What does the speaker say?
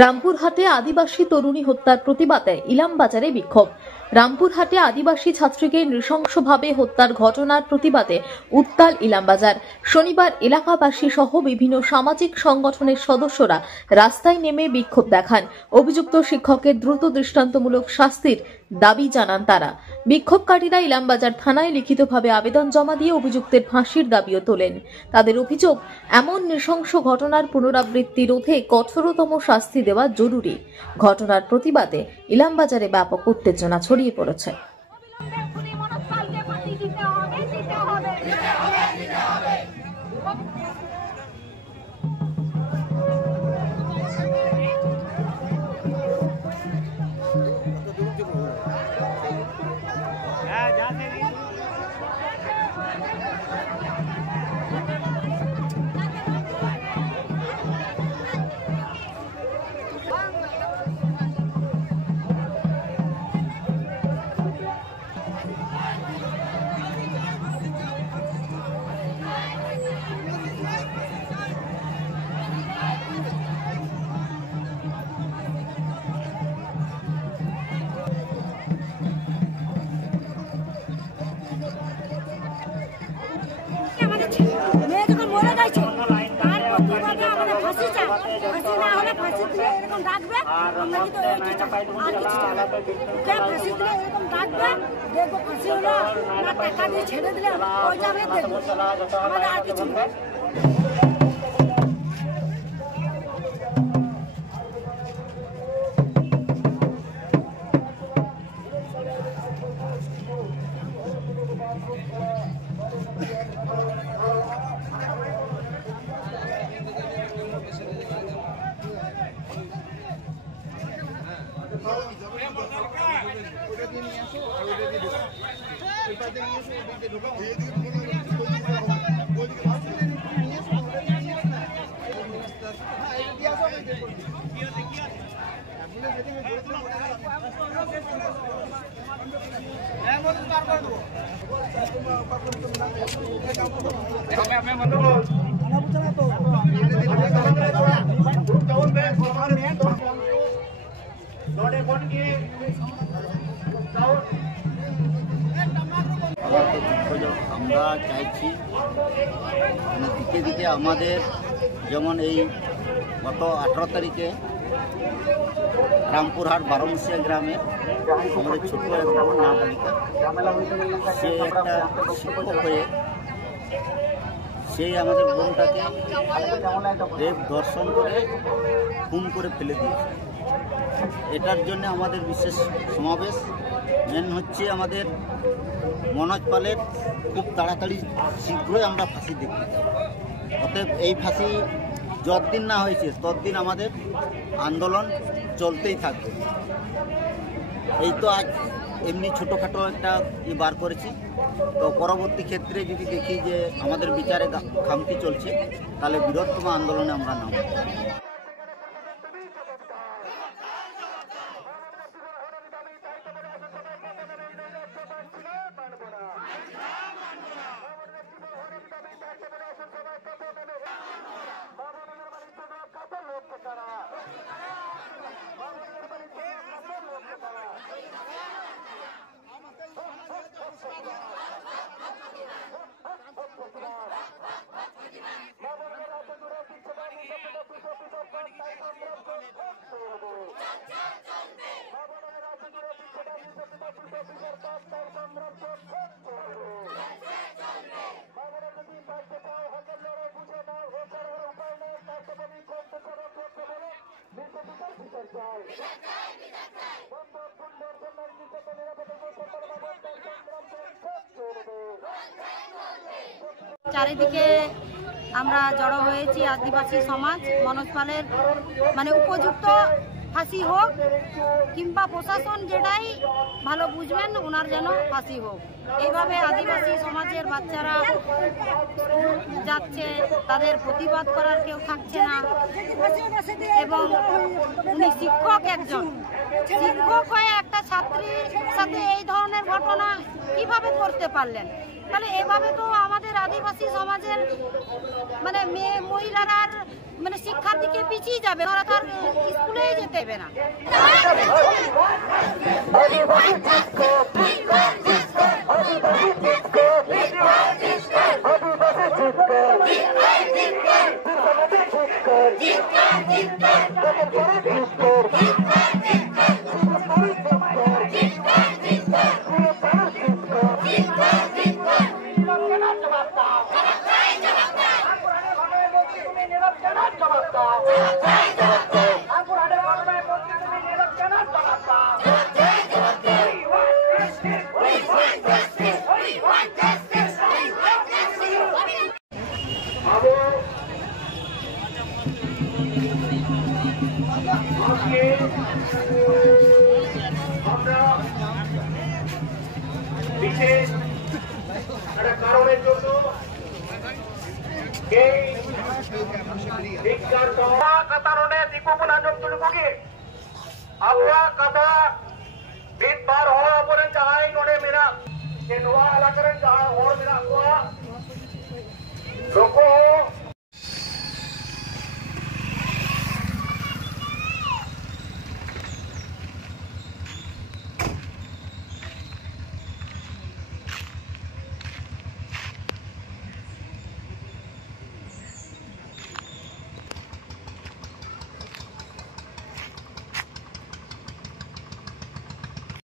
রামপুরহাটে আদিবাসী তরুণী হত্যার প্রতিবাদে ইলামবাজারে বিক্ষোভ। রামপুরহাটে আদিবাসী ছাত্রীকে নৃশংসভাবে হত্যার ঘটনার প্রতিবাদে উত্তাল ইলামবাজার। শনিবার এলাকাবাসী সহ বিভিন্ন সামাজিক সংগঠনের সদস্যরা রাস্তায় নেমে বিক্ষোভ দেখান। অভিযুক্ত শিক্ষকের দ্রুত দৃষ্টান্তমূলক শাস্তির দাবি জানান তারা। বিক্ষোভকারীরা ইলামবাজার থানায় লিখিতভাবে আবেদন জমা দিয়ে অভিযুক্তের ফাঁসির দাবিও তোলেন। তাদের অভিযোগ, এমন নৃশংস ঘটনার পুনরাবৃত্তি রোধে কঠোরতম শাস্তি দেওয়া জরুরি। ঘটনার প্রতিবাদে ইলামবাজারে ব্যাপক উত্তেজনা ছড়িয়ে পড়েছে। ছেড়ে দিলে ওই যাবে আমাদের আর কিছু আমরা চাইছি দিকে দিকে আমাদের যেমন এই গত 18 তারিখে রামপুরহাট বারোমুসিয়া গ্রামে আমাদের ছোট্ট এক নাবালিকা, সে একটা শিক্ষক হয়ে সেই আমাদের বোনটাকে রেপ ধর্ষণ করে খুন করে ফেলে দিয়েছে। এটার জন্য আমাদের বিশেষ সমাবেশ। মেন হচ্ছে আমাদের মনোজ পালের খুব তাড়াতাড়ি শীঘ্রই আমরা ফাঁসি দেখতে চাই। অতএব এই ফাঁসি যতদিন না হয়েছে ততদিন আমাদের আন্দোলন চলতেই থাকবে। এই তো আজ এমনি ছোটোখাটো একটা বার করেছি, তো পরবর্তী ক্ষেত্রে যদি দেখি যে আমাদের বিচারে খামতি চলছে তাহলে বৃহত্তম আন্দোলনে আমরা নামব। চারিদিকে আমরা জড়ো হয়েছি আদিবাসী সমাজ। মনোজ পালের উপযুক্ত ফাঁসি হোক, কিংবা প্রশাসন যেটাই ভালো বুঝবেন ওনার যেন ফাঁসি হোক। এইভাবে আদিবাসী সমাজের বাচ্চারা যাচ্ছে, তাদের প্রতিবাদ করার কেউ থাকছে না। এবং উনি শিক্ষক, একজন শিক্ষক হয়ে একটা ছাত্রীর সাথে এই ধরনের ঘটনা কিভাবে করতে পারলেন? তাহলে এভাবে তো আমাদের আদিবাসী সমাজের মানে মেয়ে মহিলারা মানে শিক্ষার দিকে পিছিয়ে যাবে, ওরা তো আর স্কুলেই যেতে দেবে না। আমরা বিশেষ একটা কারণের জন্য এই বিজ্ঞান কাতারণে দীপপুনা জন্তুলুকে আবহাওয়া কথা ᱢᱤᱫᱵᱟᱨ ᱦᱚᱲ ᱟᱵᱚᱨᱮᱱ ᱡᱟᱦᱟᱸᱭ ᱱᱚᱰᱮ ᱢᱮᱱᱟᱜ ᱥᱮ ᱱᱚᱣᱟ ᱮᱞᱟᱠᱟ ᱨᱮᱱ ᱡᱟᱦᱟᱸᱭ ᱦᱚᱲ ᱢᱮᱱᱟᱜ ᱠᱚᱣᱟ ᱱᱩᱠᱩ